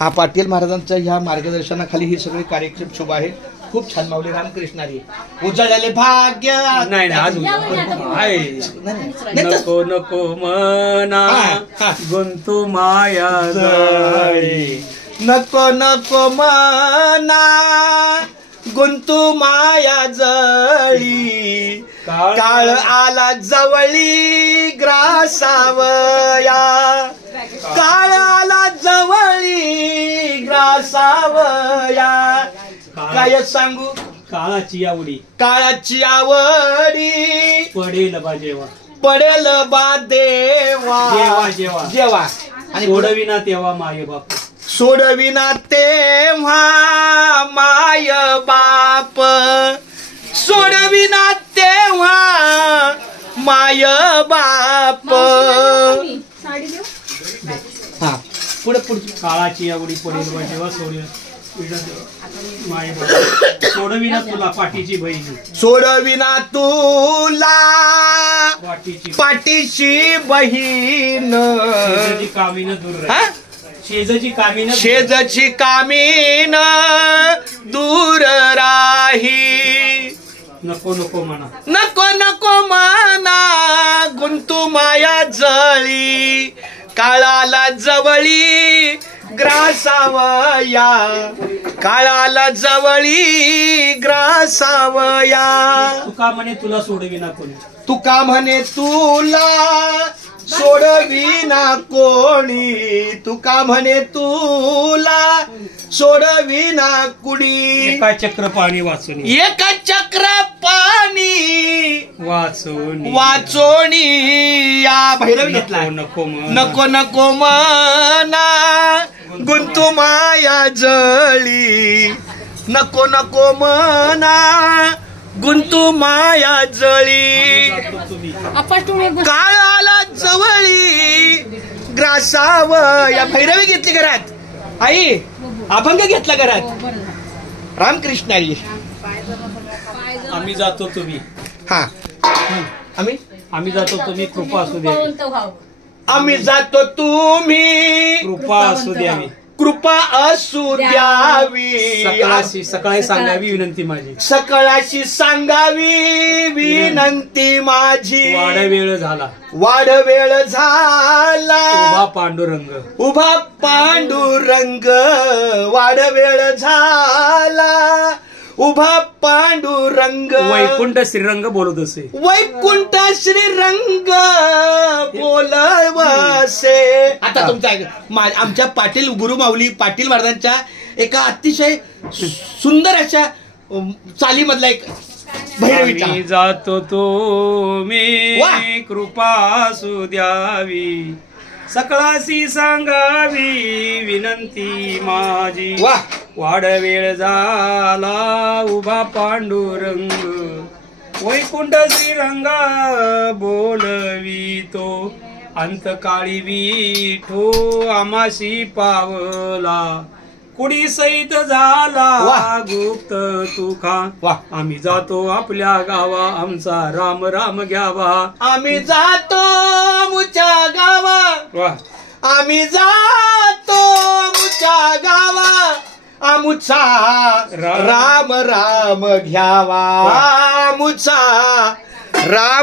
हा पाटील महाराजांच्या ह्या मार्गदर्शनाखाली ही सगळे कार्यक्रम शुभ आहे. खूप छान माऊली रामकृष्णारी उजळले भाग्य. नाही नको नको मना गुंतू माया जळी. नको नको मना गुंतू माया जळी. काळ आला जवळी ग्रासावया. काळ आला जवळी ग्रासावया. काय सांगू काळाची आवडी. काळाची आवडी पडेल बा जेव्हा. पडेल बा देवा. जेव्हा जेव्हा जेव्हा आणि सोडविना तेव्हा माय बाप. सोडविना तेव्हा माय बाप. सोडविना तेव्हा माय बाप. हा पुढे पुढे. काळाची आवडी पडेल बा जेव्हा माय बाप. सोडविना तुला पाठीची बहीण. सोडविना तुला पाठीची बहीण. कामीन दूर शेजाची कामीन. शेजाची कामीन दूर राही. नको नको म्हणा. नको नको म्हणा गुंतू माया जळी. काळाला जवळी ग्रासावया. काळाला जवळी ग्रासावया. तुका म्हणे तुला सोडविना कोणी. तुका म्हणे तुला सोडविना कोणी. तुका म्हणे तुला सोडविना कुणी. एका चक्र पाणी वाचून. एका चक्र पाणी वाचून वाचोणी. या भैरवी घेतला. नको नको नको मना गुंतू माया जळी. नको नको मना गुंतू माया जळी. काळाला जवळी ग्रासाव. या भैरवी घेतली घरात. आई अभंग घेतला घरात. रामकृष्णारी. आम्ही जातो तुम्ही. हा आम्ही जातो तुम्ही कृपा असू द्या. आम्ही जातो तुम्ही कृपा असू द्यावी. कृपा असू द्यावी. सकाळी सांगावी विनंती माझी. सकाळशी सांगावी विनंती माझी. वाढ वेळ झाला. वाढ वेळ झाला. उभा पांडुरंग. उभा पांडुरंग. वाढ वेळ झाला. उभा पांडुरंग. वैकुंठ श्रीरंग बोलत असे. वैकुंठ श्रीरंग बोलवसे. आता तुमचा आमच्या पाटील गुरु माऊली पाटील महाराजांच्या एका अतिशय सुंदर अशा चालीमधला एक भैरवीचा. आम्ही जातो तुम्ही कृपा असू द्यावी. सकळाशी सांगावी विनंती माझी. वाढ वेळ झाला. उभा पांडुरंग. वैकुंठ श्रीरंग बोलवितो. अंतकाळी विठो आमाशी पावला. कुडी सहित झाला गुप्त तुका. आम्ही जातो आपल्या गावा. आमचा राम राम घ्यावा. आम्ही जातो मुच्या गावा. आम्ही जातो मुच्या गावा. आमुचा राम राम घ्यावा. आमुचा राम